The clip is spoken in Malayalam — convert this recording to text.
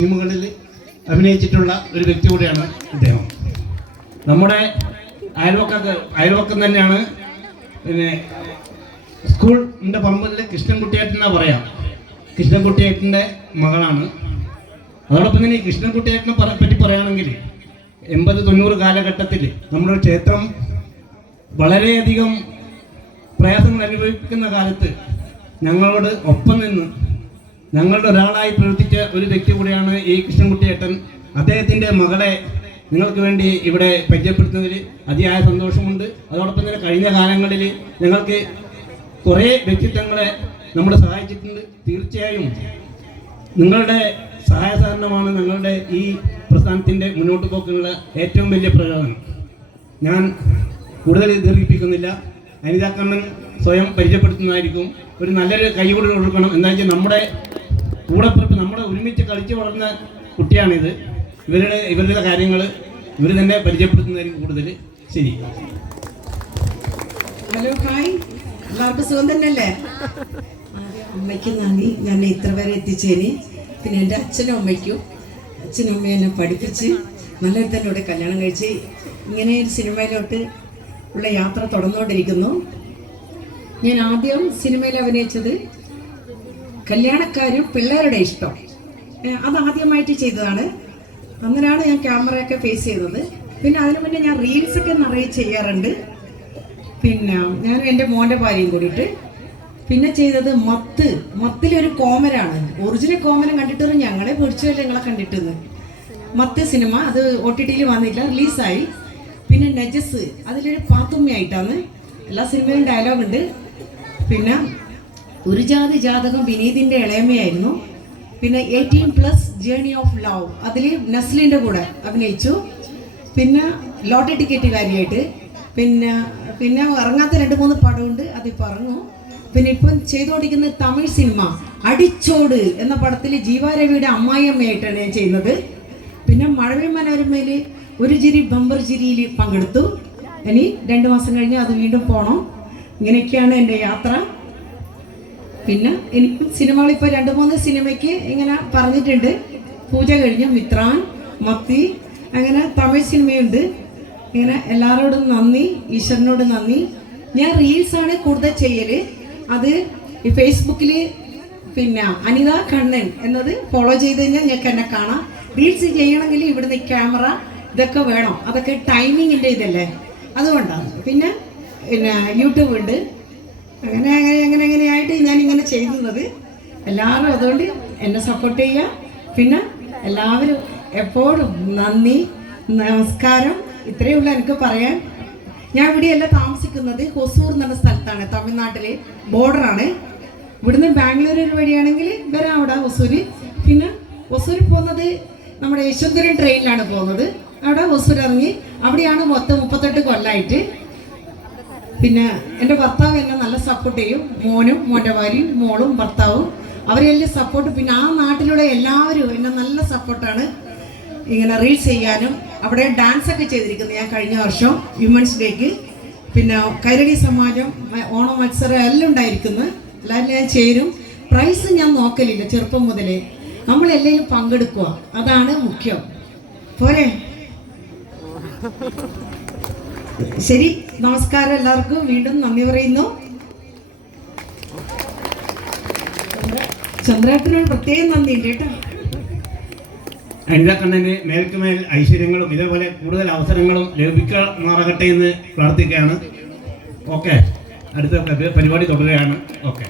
ഫിലിമുകളിൽ അഭിനയിച്ചിട്ടുള്ള ഒരു വ്യക്തി കൂടിയാണ് അദ്ദേഹം നമ്മുടെ അയൽവക്ക അയൽവക്കം തന്നെയാണ്. പിന്നെ സ്കൂളിന്റെ പറമ്പിൽ കൃഷ്ണൻകുട്ടിയേട്ടൻ എന്നാ പറയാം. കൃഷ്ണൻകുട്ടിയേട്ടന്റെ മകളാണ്. അതോടൊപ്പം തന്നെ ഈ കൃഷ്ണൻകുട്ടിയേട്ടനെ പറ- പറ്റി പറയുകയാണെങ്കിൽ എൺപത് തൊണ്ണൂറ് കാലഘട്ടത്തിൽ നമ്മുടെ ക്ഷേത്രം വളരെയധികം പ്രയാസങ്ങൾ അനുഭവിക്കുന്ന കാലത്ത് ഞങ്ങളോട് ഒപ്പം നിന്ന് ഞങ്ങളുടെ ഒരാളായി പ്രവർത്തിച്ച ഒരു വ്യക്തി കൂടിയാണ് ഈ കൃഷ്ണൻകുട്ടിയേട്ടൻ അദ്ദേഹത്തിന്റെ മകളെ നിങ്ങൾക്ക് വേണ്ടി ഇവിടെ പരിചയപ്പെടുത്തുന്നതിൽ അതിയായ സന്തോഷമുണ്ട്. അതോടൊപ്പം തന്നെ കഴിഞ്ഞ കാലങ്ങളിൽ ഞങ്ങൾക്ക് കുറേ വ്യക്തിത്വങ്ങളെ നമ്മളെ സഹായിച്ചിട്ടുണ്ട്. തീർച്ചയായും നിങ്ങളുടെ സഹായ സഹകരണമാണ് ഞങ്ങളുടെ ഈ പ്രസ്ഥാനത്തിന്റെ മുന്നോട്ട് പോക്കിനുള്ള ഏറ്റവും വലിയ പ്രചോദനം ഞാൻ കൂടുതൽ ദീർഘിപ്പിക്കുന്നില്ല. അനിതാ കണ്ണൻ സ്വയം പരിചയപ്പെടുത്തുന്നതായിരിക്കും. ഒരു നല്ലൊരു കൈകൂടി കൊടുക്കണം. എന്താ വെച്ചാൽ നമ്മുടെ കൂടെപ്പിറപ്പ് നമ്മുടെ ഒരുമിച്ച് കളിച്ചു വളർന്ന കുട്ടിയാണിത്. ഇവരുടെ ഇവരുടെ കാര്യങ്ങൾ ഇവർ തന്നെ പരിചയപ്പെടുത്തുന്നതിന് കൂടുതൽ ശരി. Hello hi. എല്ലാവർക്കും സുഖം തന്നെയല്ലേ? അമ്മയ്ക്ക് നന്ദി. ഞാൻ ഇത്ര വരെ എത്തിച്ചേന്. പിന്നെ എന്റെ അച്ഛനും അമ്മയ്ക്കും. അച്ഛനും അമ്മയും എന്നെ പഠിപ്പിച്ച് നല്ല തന്നെ ഇവിടെ കല്യാണം കഴിച്ച് ഇങ്ങനെ ഒരു സിനിമയിലോട്ട് ഉള്ള യാത്ര തുടർന്നുകൊണ്ടിരിക്കുന്നു. ഞാൻ ആദ്യം സിനിമയിൽ അഭിനയിച്ചത് കല്യാണക്കാരും പിള്ളേരുടെ ഇഷ്ടം. അത് ആദ്യമായിട്ട് ചെയ്തതാണ്. അന്നേരമാണ് ഞാൻ ക്യാമറയൊക്കെ ഫേസ് ചെയ്തത്. പിന്നെ അതിനു മുന്നേ ഞാൻ റീൽസൊക്കെ നിറയെ ചെയ്യാറുണ്ട്. പിന്നെ ഞാൻ എന്റെ മോന്റെ ഭാര്യയും കൂടിയിട്ട്. പിന്നെ ചെയ്തത് മത്ത്. മത്തിലൊരു കോമരാണ്. ഒറിജിനൽ കോമരം കണ്ടിട്ട് ഞങ്ങളെ പൊടിച്ചല്ല ഞങ്ങളെ കണ്ടിട്ടെന്ന്. മത്ത് സിനിമ. അത് ഒ ടി ടിയിൽ വന്നില്ല. റിലീസായി. പിന്നെ നജസ്. അതിലൊരു പാത്തുമ്മയായിട്ടാണ്. എല്ലാ സിനിമയിലും ഡയലോഗുണ്ട് പിന്നെ ഒരു ജാതി ജാതകം വിനീതിന്റെ ഇളയമയായിരുന്നു പിന്നെ eighteen plus journey of love അതിൽ നസ്ലിന്റെ കൂടെ അഭിനയിച്ചു. പിന്നെ ലോട്ടറി ടിക്കറ്റ് കാര്യമായിട്ട് പിന്നെ പിന്നെ ഇറങ്ങാത്ത രണ്ട് മൂന്ന് പടമുണ്ട് അതിപ്പോൾ പറഞ്ഞു പിന്നെ ഇപ്പം ചെയ്തുകൊണ്ടിരിക്കുന്ന തമിഴ് സിനിമ അടിച്ചോട് എന്ന പടത്തിൽ ജീവാരവിയുടെ അമ്മായിയമ്മയായിട്ടാണ് ഞാൻ ചെയ്യുന്നത്. പിന്നെ മഴവിൽ മനോരമയിൽ ഒരു ചിരി ബമ്പർ ചിരിയിൽ പങ്കെടുത്തു. ഇനി രണ്ട് മാസം കഴിഞ്ഞ് അത് വീണ്ടും പോകണം ഇങ്ങനെയൊക്കെയാണ് എന്റെ യാത്ര. പിന്നെ എനിക്കും സിനിമകൾ ഇപ്പോൾ രണ്ട് മൂന്ന് സിനിമയ്ക്ക് ഇങ്ങനെ പറഞ്ഞിട്ടുണ്ട്. പൂജ കഴിഞ്ഞു മിത്രാൻ മത്തി അങ്ങനെ തമിഴ് സിനിമയുണ്ട്. ഇങ്ങനെ എല്ലാവരോടും നന്ദി ഈശ്വരനോട് നന്ദി. ഞാൻ റീൽസാണ് കൂടുതൽ ചെയ്യൽ. അത് ഫേസ്ബുക്കിൽ പിന്നെ അനിത കണ്ണൻ എന്നത് ഫോളോ ചെയ്ത് കഴിഞ്ഞാൽ ഞങ്ങൾക്ക് എന്നെ കാണാം. റീൽസ് ചെയ്യണമെങ്കിൽ ഇവിടുന്ന് ക്യാമറ ഇതൊക്കെ വേണം. അതൊക്കെ ടൈമിങ്ങിന്റെ ഇതല്ലേ? അതുകൊണ്ടാണ്. പിന്നെ പിന്നെ യൂട്യൂബ് ഉണ്ട്. അങ്ങനെ അങ്ങനെ അങ്ങനെ അങ്ങനെയായിട്ട് ഞാൻ ഇങ്ങനെ ചെയ്യുന്നത്. എല്ലാവരും അതുകൊണ്ട് എന്നെ സപ്പോർട്ട് ചെയ്യുക. പിന്നെ എല്ലാവരും എപ്പോഴും നന്ദി നമസ്കാരം. ഇത്രയേ ഉള്ളൂ എനിക്ക് പറയാൻ. ഞാൻ ഇവിടെയല്ല താമസിക്കുന്നത്. ഹൊസൂർ എന്ന സ്ഥലത്താണ് തമിഴ്നാട്ടിലെ ബോർഡറാണ് ഇവിടുന്ന് ബാംഗ്ലൂർ വഴിയാണെങ്കിൽ വരാം അവിടെ ഹൊസൂര്. പിന്നെ ഹൊസൂർ പോകുന്നത് നമ്മുടെ യശ്വന്തരൻ ട്രെയിനിലാണ് പോകുന്നത്. അവിടെ ഹൊസൂർ ഇറങ്ങി അവിടെയാണ് മൊത്തം മുപ്പത്തെട്ട് കൊല്ലമായിട്ട് പിന്നെ എന്റെ ഭർത്താവ് എന്നെ നല്ല സപ്പോർട്ട് ചെയ്യും. മോനും മോന്റെ ഭാര്യയും മോളും ഭർത്താവും. അവരെല്ലാം സപ്പോർട്ട് പിന്നെ ആ നാട്ടിലുള്ള എല്ലാവരും എന്നെ നല്ല സപ്പോർട്ടാണ് ഇങ്ങനെ റീൽസ് ചെയ്യാനും അവിടെ ഡാൻസ് ഒക്കെ ചെയ്തിരിക്കുന്നത് ഞാൻ കഴിഞ്ഞ വർഷം വിമൻസ് ഡേക്ക് പിന്നെ കൈരളി സമാജം ഓണ മത്സരം എല്ലാം ഉണ്ടായിരിക്കുന്നു. എല്ലാവരും ഞാൻ ചേരും. പ്രൈസ് ഞാൻ നോക്കലില്ല ചെറുപ്പം മുതലേ. നമ്മളെല്ലാവരും പങ്കെടുക്കുക. അതാണ് മുഖ്യം. പോരെ? ശരി നമസ്കാരം എല്ലാവർക്കും. വീണ്ടും നന്ദി പറയുന്നു. ചന്ദ്രേട്ടനോട് പ്രത്യേകം നന്ദി കേട്ടോ. അനിത മേൽക്കുമേൽ ഐശ്വര്യങ്ങളും ഇതേപോലെ കൂടുതൽ അവസരങ്ങളും ലഭിക്കാറാകട്ടെ എന്ന് പ്രാർത്ഥിക്കുകയാണ്. ഓക്കെ അടുത്ത പരിപാടി തുടരുകയാണ്. ഓക്കെ.